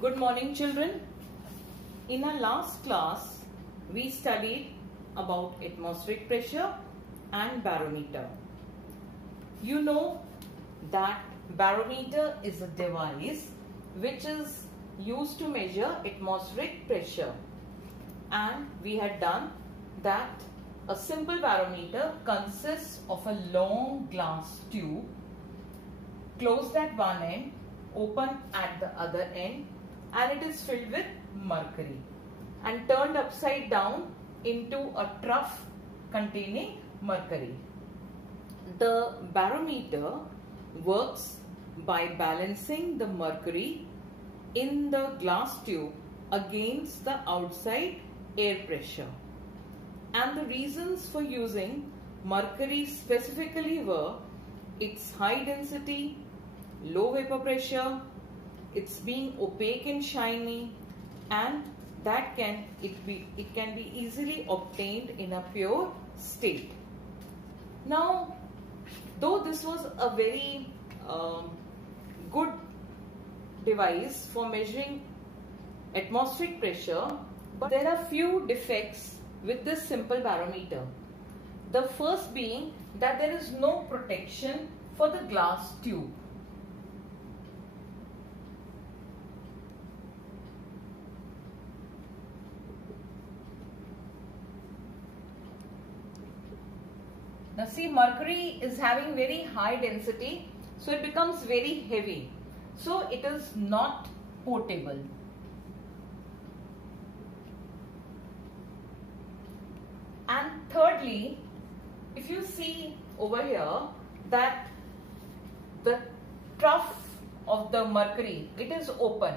Good morning, children. In our last class, we studied about atmospheric pressure and barometer. You know that barometer is a device which is used to measure atmospheric pressure, and we had done that a simple barometer consists of a long glass tube closed at one end, open at the other end, and it is filled with mercury and turned upside down into a trough containing mercury. The barometer works by balancing the mercury in the glass tube against the outside air pressure. And the reasons for using mercury specifically were its high density, low vapor pressure, it's being opaque and shiny, and that it can be easily obtained in a pure state. Now, though this was a very good device for measuring atmospheric pressure, but there are few defects with this simple barometer. The first being that there is no protection for the glass tube. Now see, mercury is having very high density, so it becomes very heavy. So it is not portable. And thirdly, if you see over here that the trough of the mercury, it is open.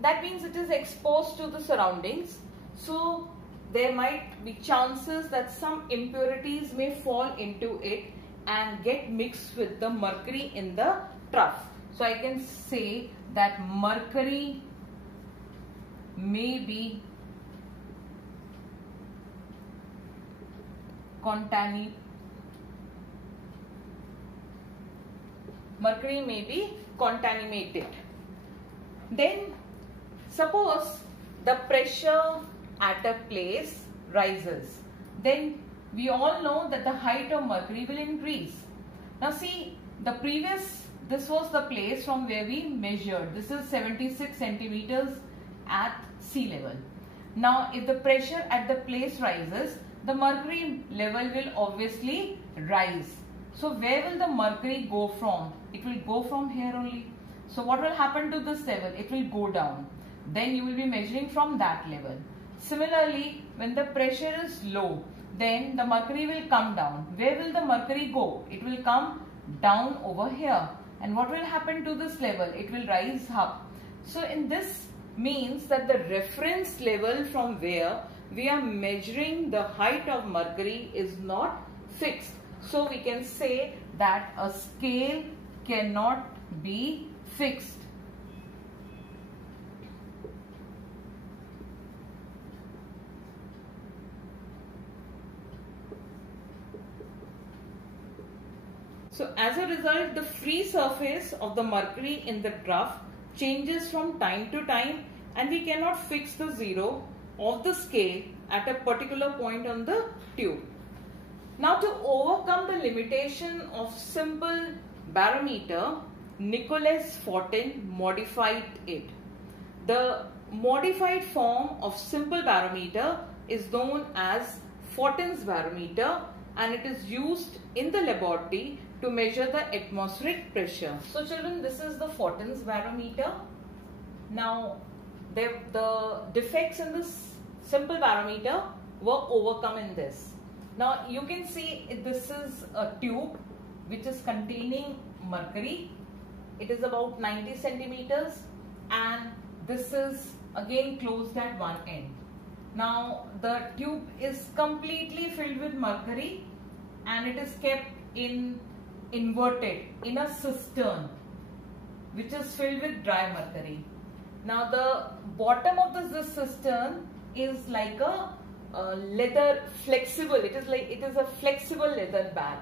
That means it is exposed to the surroundings. So there might be chances that some impurities may fall into it and get mixed with the mercury in the trough. So I can say that mercury may be contaminated. Then suppose the pressure at a place rises, then we all know that the height of mercury will increase. Now see, this was the place from where we measured. This is 76 centimeters at sea level. Now if the pressure at the place rises, the mercury level will obviously rise. So where will the mercury go from? It will go from here only. So what will happen to this level? It will go down. Then you will be measuring from that level. Similarly, when the pressure is low, then the mercury will come down. Where will the mercury go? It will come down over here. And what will happen to this level? It will rise up. So in this means that the reference level from where we are measuring the height of mercury is not fixed. So we can say that a scale cannot be fixed. So as a result, the free surface of the mercury in the trough changes from time to time, and we cannot fix the zero of the scale at a particular point on the tube. Now to overcome the limitation of simple barometer, Nicholas Fortin modified it. The modified form of simple barometer is known as Fortin's barometer, and it is used in the laboratory to measure the atmospheric pressure. So children, this is the Fortin's barometer. Now the defects in this simple barometer were overcome in this. Now you can see this is a tube which is containing mercury. It is about 90 centimeters, and this is again closed at one end. Now the tube is completely filled with mercury, and it is kept inverted in a cistern which is filled with dry mercury. Now the bottom of this cistern is like a leather flexible. It is a flexible leather bag.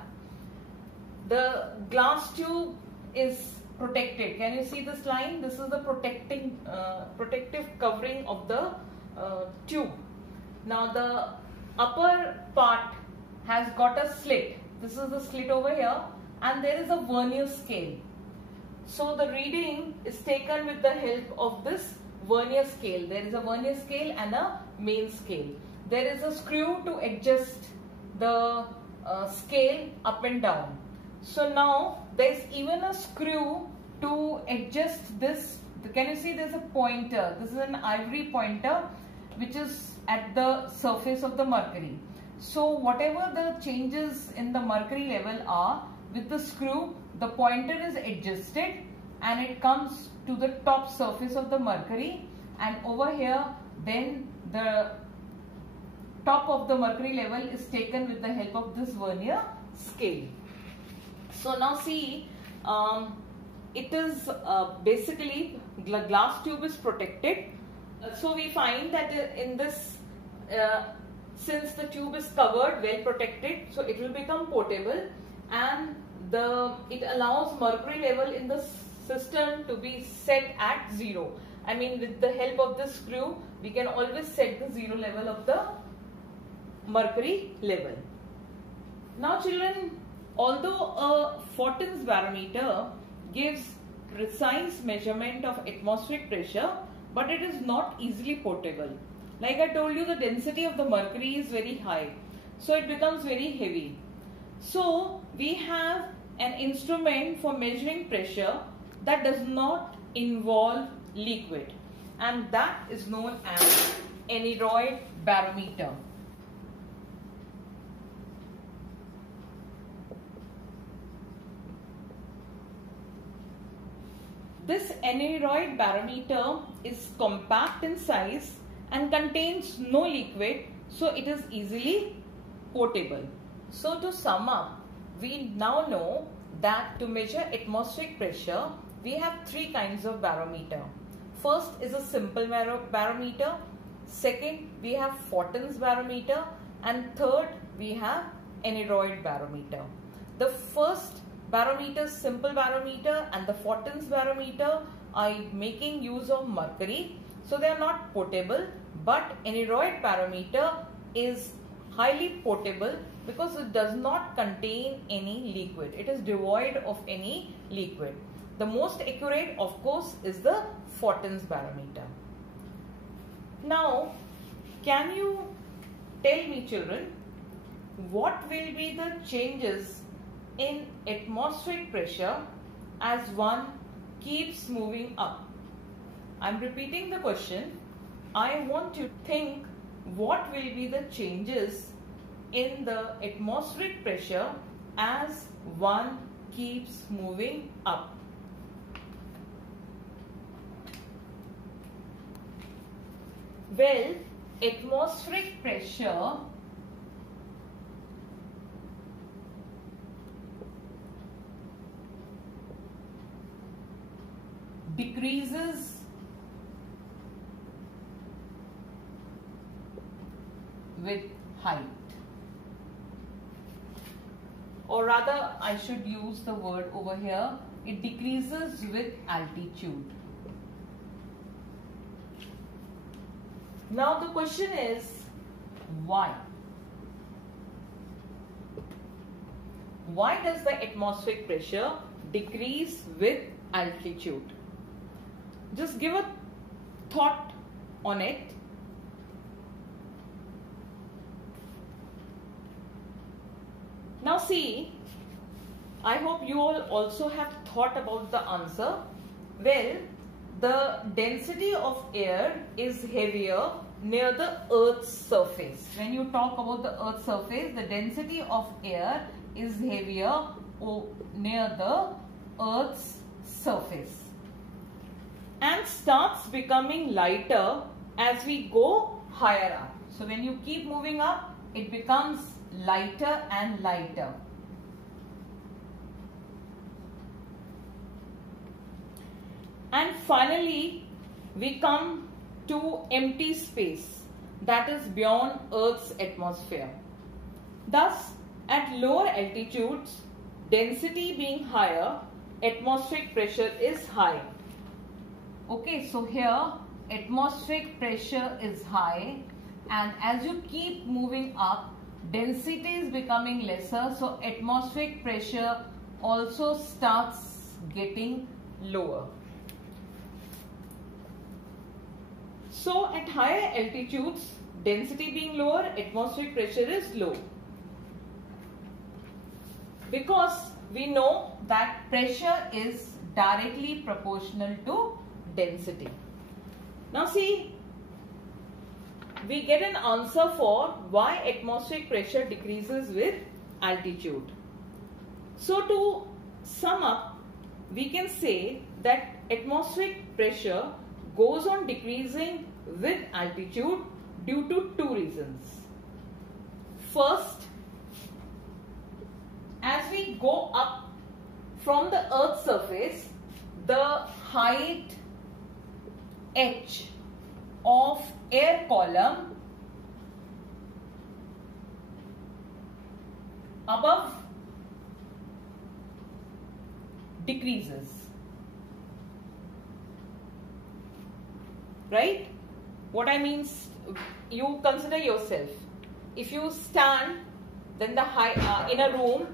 The glass tube is protected. Can you see this line? This is the protective covering of the tube. Now the upper part has got a slit. This is the slit over here, and there is a vernier scale. So the reading is taken with the help of this vernier scale. There is a vernier scale and a main scale. There is a screw to adjust the scale up and down. So now there is even a screw to adjust this. Can you see there is a pointer? This is an ivory pointer which is at the surface of the mercury. So whatever the changes in the mercury level are, with the screw the pointer is adjusted and it comes to the top surface of the mercury, and over here then the top of the mercury level is taken with the help of this vernier scale. So now see, it is basically glass tube is protected. So we find that in this, since the tube is covered, well protected, so it will become portable, and it allows mercury level in the system to be set at 0. I mean, with the help of this screw we can always set the 0 level of the mercury level. Now children, although a Fortin's barometer gives precise measurement of atmospheric pressure, but it is not easily portable. Like I told you, the density of the mercury is very high, so it becomes very heavy. So we have an instrument for measuring pressure that does not involve liquid, and that is known as aneroid barometer. This aneroid barometer is compact in size and contains no liquid, so it is easily portable. So to sum up, we now know that to measure atmospheric pressure, we have 3 kinds of barometer. First is a simple barometer, second we have Fortin's barometer, and third we have aneroid barometer. The first barometer, simple barometer, and the Fortin's barometer are making use of mercury, so they are not portable, but aneroid barometer is highly portable because it does not contain any liquid. It is devoid of any liquid. The most accurate, of course, is the Fortin's barometer. Now, can you tell me children, what will be the changes in atmospheric pressure as one keeps moving up? I'm repeating the question. I want you to think what will be the changes in the atmospheric pressure as one keeps moving up. Well, atmospheric pressure decreases with height, or rather I should use the word over here, it decreases with altitude. Now the question is, why? Why does the atmospheric pressure decrease with altitude? Just give a thought on it. Now see, I hope you all also have thought about the answer. Well, the density of air is heavier near the Earth's surface. When you talk about the Earth's surface, the density of air is heavier near the Earth's surface and starts becoming lighter as we go higher up. So when you keep moving up, it becomes lighter and lighter. And finally, we come to empty space, that is beyond Earth's atmosphere. Thus, at lower altitudes, density being higher, atmospheric pressure is high. Okay, so here atmospheric pressure is high, and as you keep moving up, density is becoming lesser, so atmospheric pressure also starts getting lower. So at higher altitudes, density being lower, atmospheric pressure is low. Because we know that pressure is directly proportional to density. Now see, we get an answer for why atmospheric pressure decreases with altitude. So to sum up, we can say that atmospheric pressure goes on decreasing with altitude due to two reasons. First, as we go up from the Earth's surface, the height h of air column above decreases, right? What I mean, you consider yourself. If you stand, then the height in a room,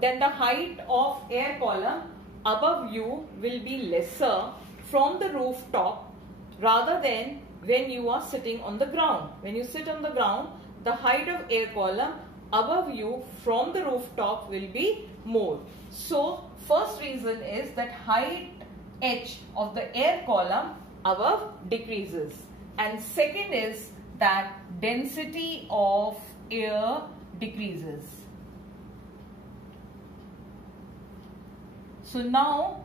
then the height of air column above you will be lesser from the rooftop rather than when you are sitting on the ground. When you sit on the ground, the height of air column above you from the rooftop will be more. So first reason is that height h of the air column above decreases, and second is that density of air decreases. So now,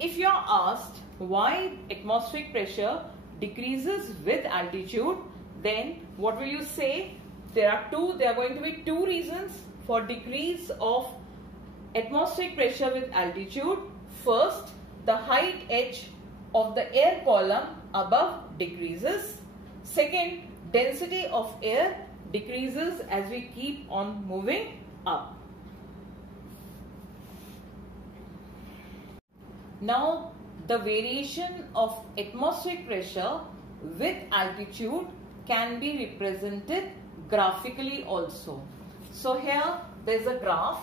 if you are asked why atmospheric pressure decreases with altitude, then what will you say? There are going to be two reasons for decrease of atmospheric pressure with altitude. First, the height h of the air column above decreases. Second, density of air decreases as we keep on moving up. Now, the variation of atmospheric pressure with altitude can be represented graphically also. So here there is a graph,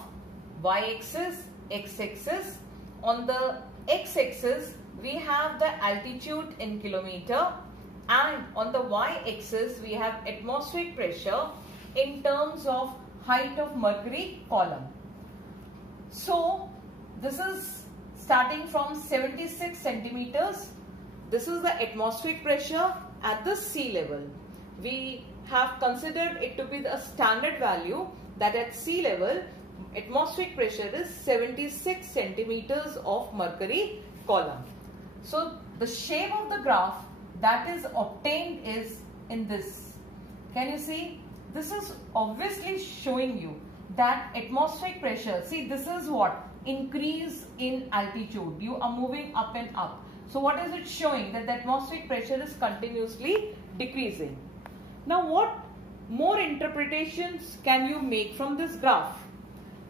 y-axis, x-axis. On the x-axis we have the altitude in kilometer, and on the y-axis we have atmospheric pressure in terms of height of mercury column. So this is starting from 76 centimeters. This is the atmospheric pressure at the sea level. We have considered it to be the standard value that at sea level atmospheric pressure is 76 centimeters of mercury column. So the shape of the graph that is obtained is in this. Can you see? This is obviously showing you that atmospheric pressure, see, this is what? Increase in altitude. You are moving up and up. So what is it showing? That the atmospheric pressure is continuously decreasing. Now what more interpretations can you make from this graph?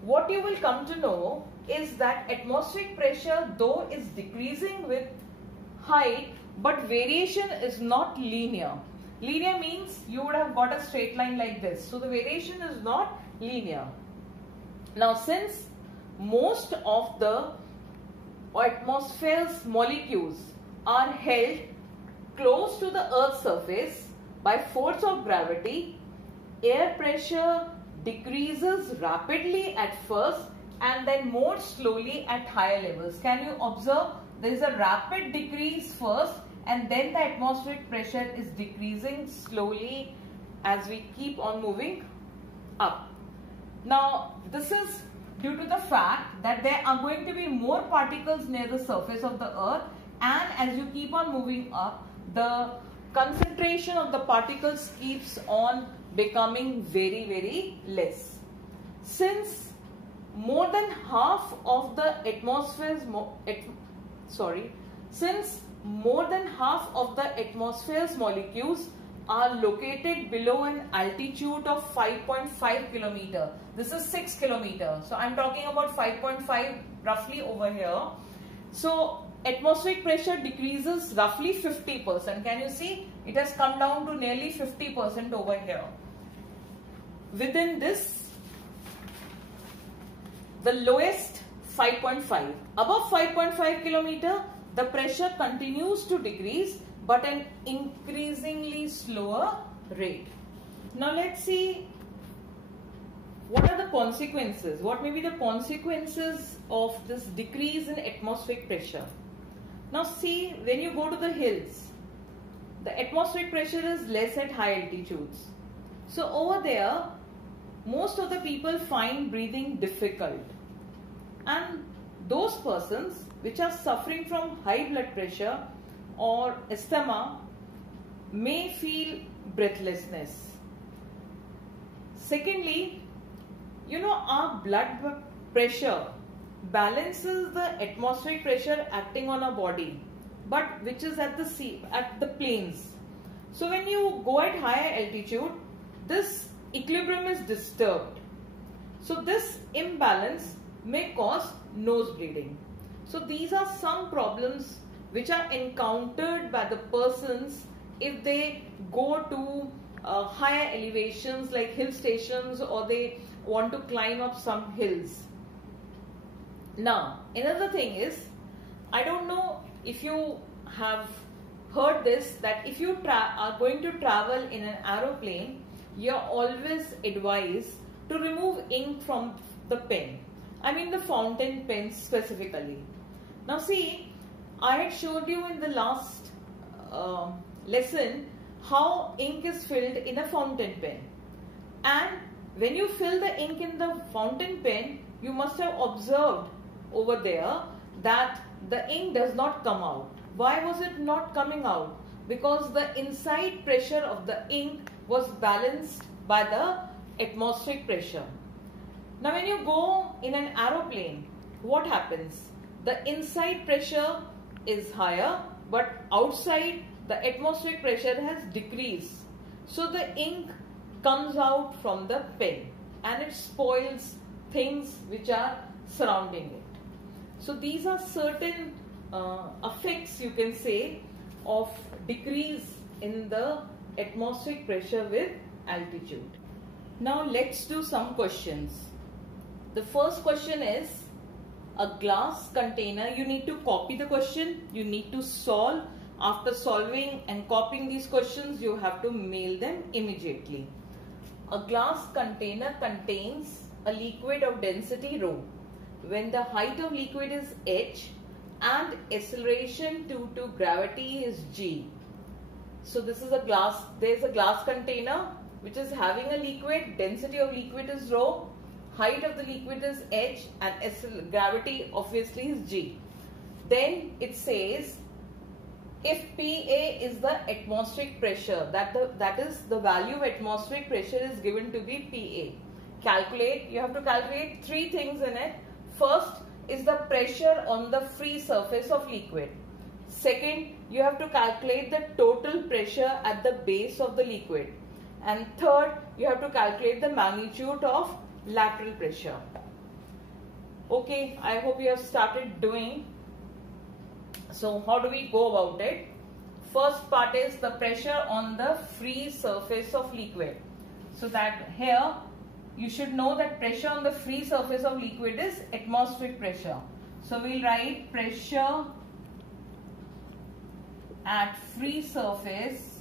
What you will come to know is that atmospheric pressure though is decreasing with height, but variation is not linear. Linear means you would have got a straight line like this. So the variation is not linear. Now since most of the atmosphere's molecules are held close to the Earth's surface by force of gravity, air pressure decreases rapidly at first and then more slowly at higher levels. Can you observe? There is a rapid decrease first and then the atmospheric pressure is decreasing slowly as we keep on moving up. Now this is due to the fact that there are going to be more particles near the surface of the Earth, and as you keep on moving up, the concentration of the particles keeps on becoming very, very less. Since more than half of the atmosphere's molecules are located below an altitude of 5.5 kilometer. This is 6 kilometer. So I'm talking about 5.5 roughly over here. So atmospheric pressure decreases roughly 50%. Can you see? It has come down to nearly 50% over here. Within this, the lowest 5.5. Above 5.5 kilometer, the pressure continues to decrease but an increasingly slower rate. Now let's see what are the consequences. What may be the consequences of this decrease in atmospheric pressure? Now see, when you go to the hills, the atmospheric pressure is less at high altitudes. So over there, most of the people find breathing difficult. And those persons which are suffering from high blood pressure or asthma may feel breathlessness. Secondly, our blood pressure balances the atmospheric pressure acting on our body, but which is at the plains. So when you go at higher altitude, this equilibrium is disturbed. So this imbalance may cause nose bleeding. So these are some problems which are encountered by the persons if they go to higher elevations like hill stations, or they want to climb up some hills. Now, another thing is, I don't know if you have heard this, that if you are going to travel in an aeroplane, you're always advised to remove ink from the pen. I mean the fountain pens specifically. Now see, I had showed you in the last lesson how ink is filled in a fountain pen. And when you fill the ink in the fountain pen, you must have observed over there that the ink does not come out. Why was it not coming out? Because the inside pressure of the ink was balanced by the atmospheric pressure. Now when you go in an aeroplane, what happens? The inside pressure is higher, but outside the atmospheric pressure has decreased. So the ink comes out from the pen and it spoils things which are surrounding it. So these are certain effects, you can say, of decrease in the atmospheric pressure with altitude. Now let's do some questions. The first question is a glass container. You need to copy the question. You need to solve. After solving and copying these questions, you have to mail them immediately. A glass container contains a liquid of density rho. When the height of liquid is h and acceleration due to gravity is g. So this is a glass, there is a glass container which is having a liquid, density of liquid is rho, height of the liquid is h and gravity obviously is g. Then it says if Pa is the atmospheric pressure, that is the value of atmospheric pressure is given to be Pa. Calculate, you have to calculate three things in it. First is the pressure on the free surface of liquid. Second, you have to calculate the total pressure at the base of the liquid. And third, you have to calculate the magnitude of lateral pressure. Okay, I hope you have started doing. So how do we go about it? First part is the pressure on the free surface of liquid. So that here you should know that pressure on the free surface of liquid is atmospheric pressure. So we'll write pressure at free surface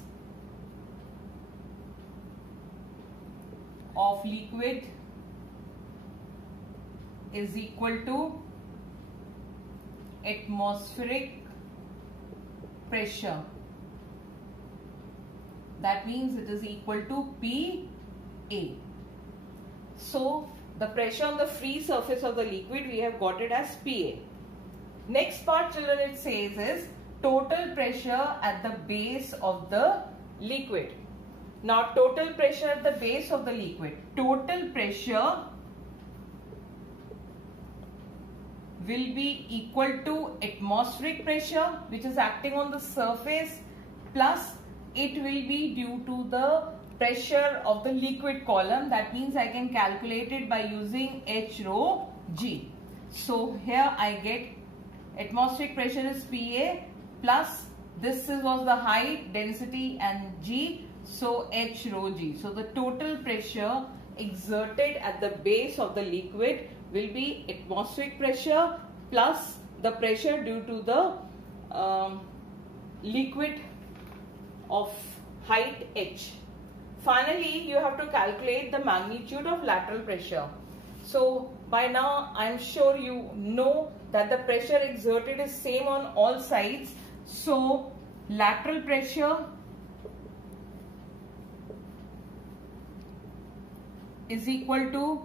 of liquid is equal to atmospheric pressure. That means it is equal to Pa. So the pressure on the free surface of the liquid, we have got it as Pa. Next part, children, it says is total pressure at the base of the liquid. Now total pressure at the base of the liquid. Total pressure will be equal to atmospheric pressure, which is acting on the surface, plus it will be due to the pressure of the liquid column. That means I can calculate it by using H rho G. So here I get atmospheric pressure is PA plus this was the height, density and G. So H rho G. So the total pressure exerted at the base of the liquid will be atmospheric pressure plus the pressure due to the liquid of height H. Finally, you have to calculate the magnitude of lateral pressure. So by now I am sure you know that the pressure exerted is same on all sides. So lateral pressure is equal to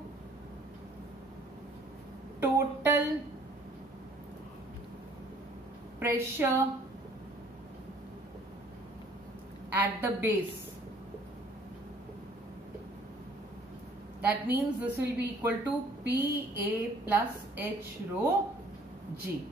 total pressure at the base. That means this will be equal to PA plus H rho G.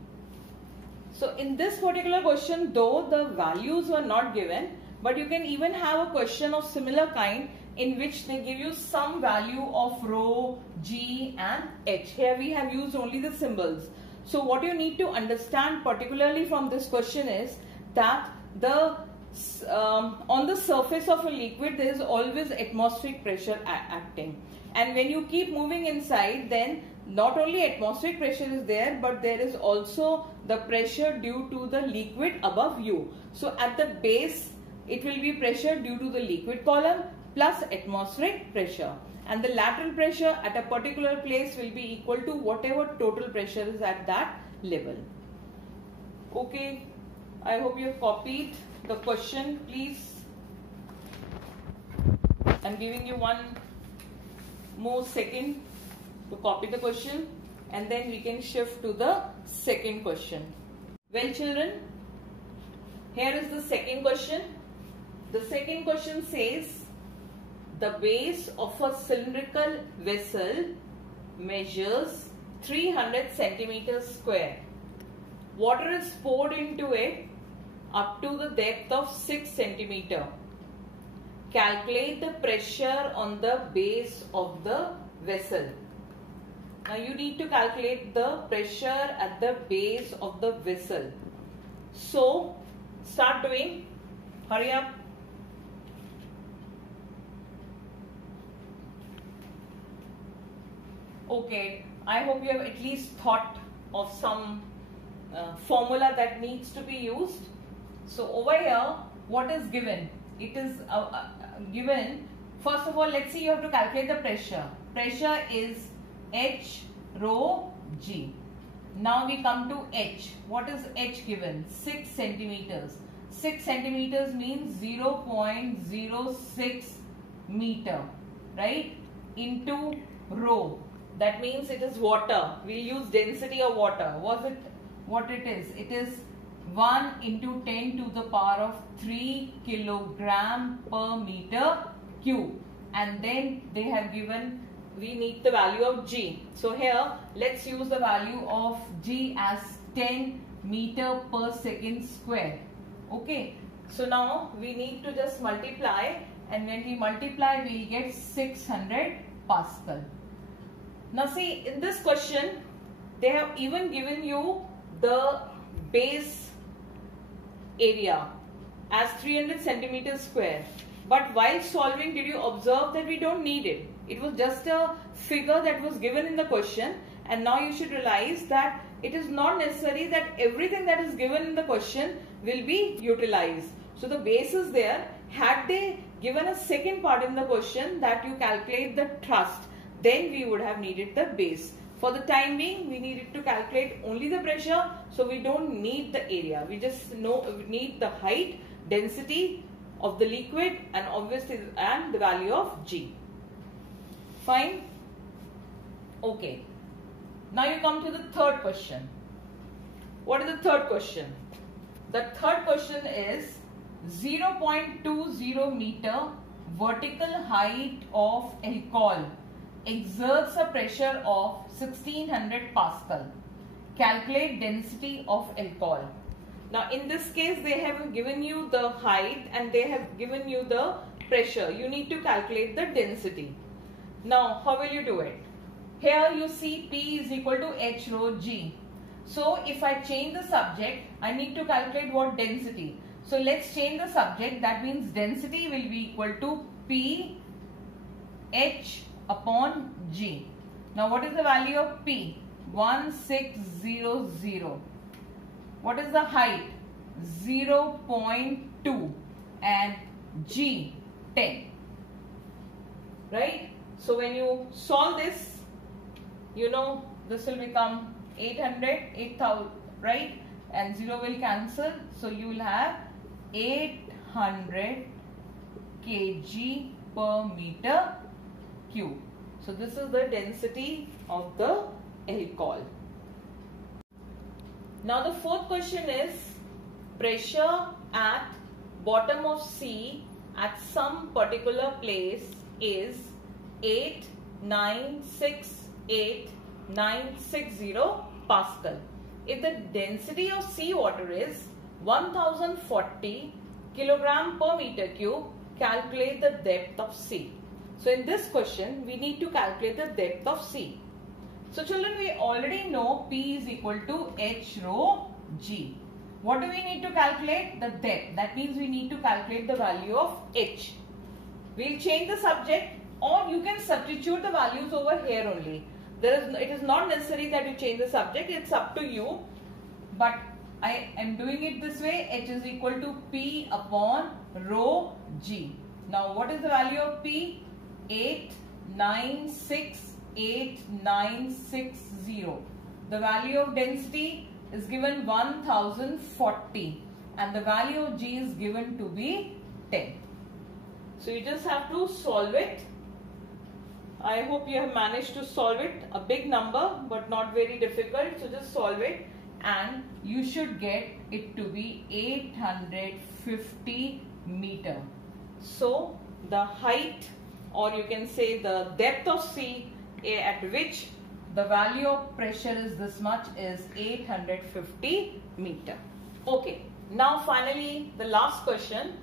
So in this particular question, though the values were not given, but you can even have a question of similar kind in which they give you some value of rho, G and H. Here we have used only the symbols. So what you need to understand particularly from this question is that on the surface of a liquid there is always atmospheric pressure acting, and when you keep moving inside, then not only atmospheric pressure is there, but there is also the pressure due to the liquid above you. So at the base it will be pressure due to the liquid column plus atmospheric pressure, and the lateral pressure at a particular place will be equal to whatever total pressure is at that level. Okay, I hope you have copied the question. Please, I'm giving you one more second to copy the question, and then we can shift to the second question. Well children, here is the second question. The second question says the base of a cylindrical vessel measures 300 centimeters square. Water is poured into it up to the depth of 6 centimeter. Calculate the pressure on the base of the vessel. Now you need to calculate the pressure at the base of the vessel. So start doing. Hurry up. Okay, I hope you have at least thought of some formula that needs to be used. So over here, what is given? It is given, first of all, let's see, you have to calculate the pressure. Pressure is H rho G. Now we come to H. What is H given? 6 centimeters. 6 centimeters means 0.06 meter, right? Into rho. That means it is water. We'll use density of water. What it is? It is 1 into 10 to the power of 3 kilogram per meter cube. And then they have given, we need the value of G. So here, let's use the value of G as 10 meter per second square. Okay. So now we need to just multiply, and when we multiply, we'll get 600 Pascal. Now see, in this question, they have even given you the base area as 300 centimeters square. But while solving, did you observe that we don't need it? It was just a figure that was given in the question, and now you should realize that it is not necessary that everything that is given in the question will be utilized. So the base is there. Had they given a second part in the question that you calculate the thrust, then we would have needed the base. For the time being, we needed to calculate only the pressure, so we don't need the area. We just need the height, density of the liquid, and obviously and the value of G. Fine? Okay. Now you come to the third question. What is the third question? The third question is 0.20 meter vertical height of alcohol exerts a pressure of 1600 Pascal. Calculate density of alcohol. Now in this case they have given you the height and they have given you the pressure. You need to calculate the density. Now how will you do it? Here you see P is equal to H rho G. So if I change the subject, I need to calculate what density. So let's change the subject. That means density will be equal to P H upon G. Now what is the value of P? 1600. What is the height? 0.2 and G 10. Right? So when you solve this, you know this will become 8,000, right? And 0 will cancel. So you will have 800 kg per meter cube. So this is the density of the alcohol. Now the fourth question is pressure at bottom of sea at some particular place is 8968960 Pascal. If the density of sea water is 1040 kilogram per meter cube, calculate the depth of sea. So in this question, we need to calculate the depth of sea. So children, we already know P is equal to H rho G. What do we need to calculate? The depth. That means we need to calculate the value of H. We'll change the subject, or you can substitute the values over here only. It is not necessary that you change the subject. It's up to you. But I am doing it this way. H is equal to P upon rho G. Now what is the value of P? 8968960. The value of density is given 1040 and the value of G is given to be 10. So you just have to solve it. I hope you have managed to solve it. A big number but not very difficult. So just solve it and you should get it to be 850 meter. So the height, or you can say the depth of sea at which the value of pressure is this much is 850 meter. Okay, now finally the last question.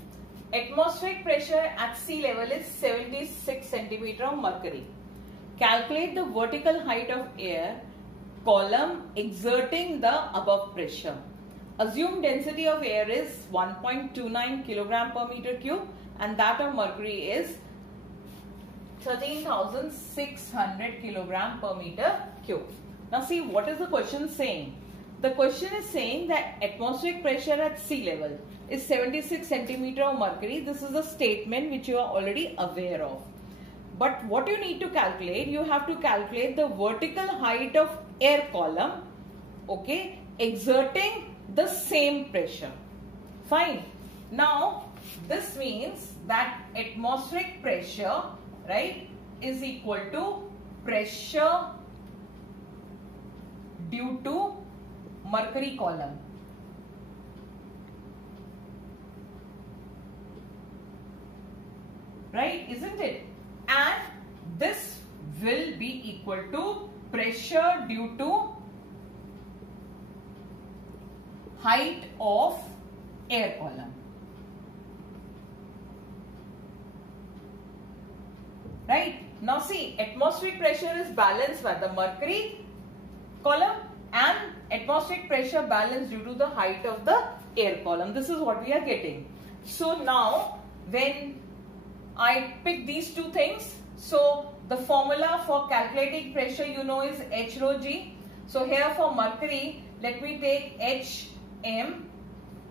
Atmospheric pressure at sea level is 76 centimeter of mercury. Calculate the vertical height of air column exerting the above pressure. Assume density of air is 1.29 kilogram per meter cube and that of mercury is 13,600 kilogram per meter cube. Now see, what is the question saying? The question is saying that atmospheric pressure at sea level is 76 centimeter of mercury. This is a statement which you are already aware of. But what you need to calculate, you have to calculate the vertical height of air column, okay, exerting the same pressure. Fine. Now this means that atmospheric pressure, right, is equal to pressure due to mercury column. Right, isn't it? And this will be equal to pressure due to height of air column. Right? Now see, atmospheric pressure is balanced by the mercury column and atmospheric pressure balanced due to the height of the air column. This is what we are getting. So now when I pick these two things, so the formula for calculating pressure you know is H rho G. So here for mercury, let me take H M,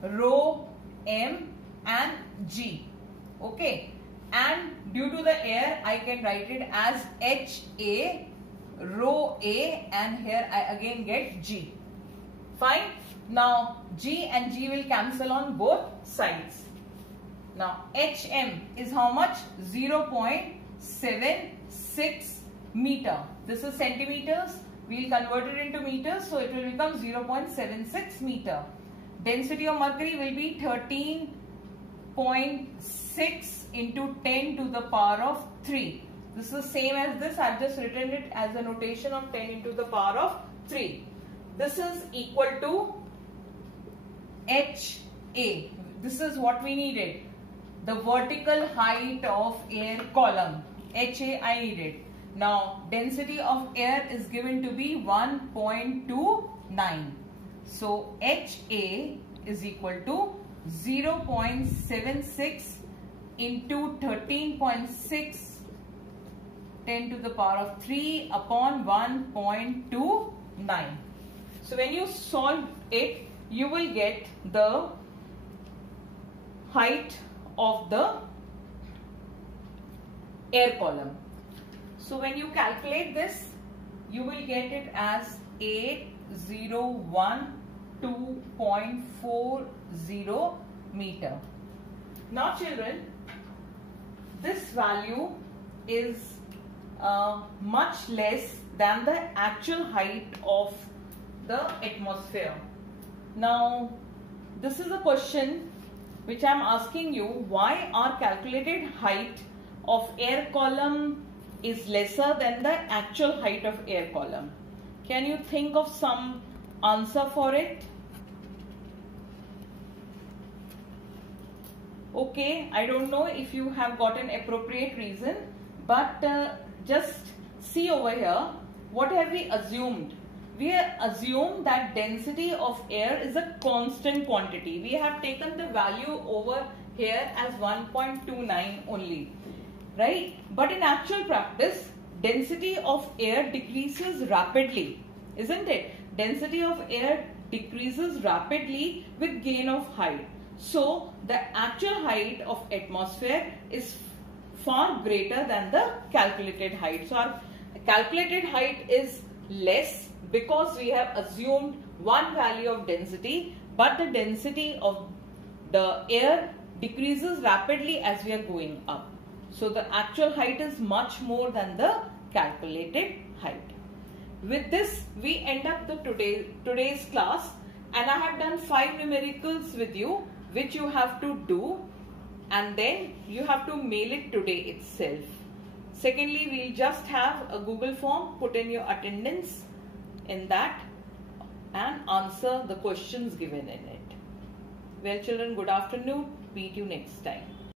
rho M and G. Okay. And due to the air, I can write it as HA, rho A, and here I again get G. Fine. Now G and G will cancel on both sides. Now HM is how much? 0.76 meter. This is centimeters. We will convert it into meters. So it will become 0.76 meter. Density of mercury will be 13.6 into 10 to the power of 3. This is the same as this. I have just written it as a notation of 10 into the power of 3. This is equal to HA. This is what we needed. The vertical height of air column. HA I needed. Now density of air is given to be 1.29. So HA is equal to 0.76 into 13.6 10 to the power of 3 upon 1.29. So when you solve it, you will get the height of the air column. So when you calculate this, you will get it as 8012.40 meter. Now children, this value is much less than the actual height of the atmosphere. Now this is a question which I am asking you, why our calculated height of air column is lesser than the actual height of air column? Can you think of some answer for it? Okay, I don't know if you have got an appropriate reason, but just see over here, what have we assumed? We assume that density of air is a constant quantity. We have taken the value over here as 1.29 only, right? But in actual practice, density of air decreases rapidly, isn't it? Density of air decreases rapidly with gain of height. So the actual height of atmosphere is far greater than the calculated height. So our calculated height is less because we have assumed one value of density, but the density of the air decreases rapidly as we are going up. So the actual height is much more than the calculated height. With this, we end up the today's class, and I have done 5 numericals with you, which you have to do, and then you have to mail it today itself. Secondly, we'll just have a Google form, put in your attendance in that and answer the questions given in it. Well children, good afternoon. Meet you next time.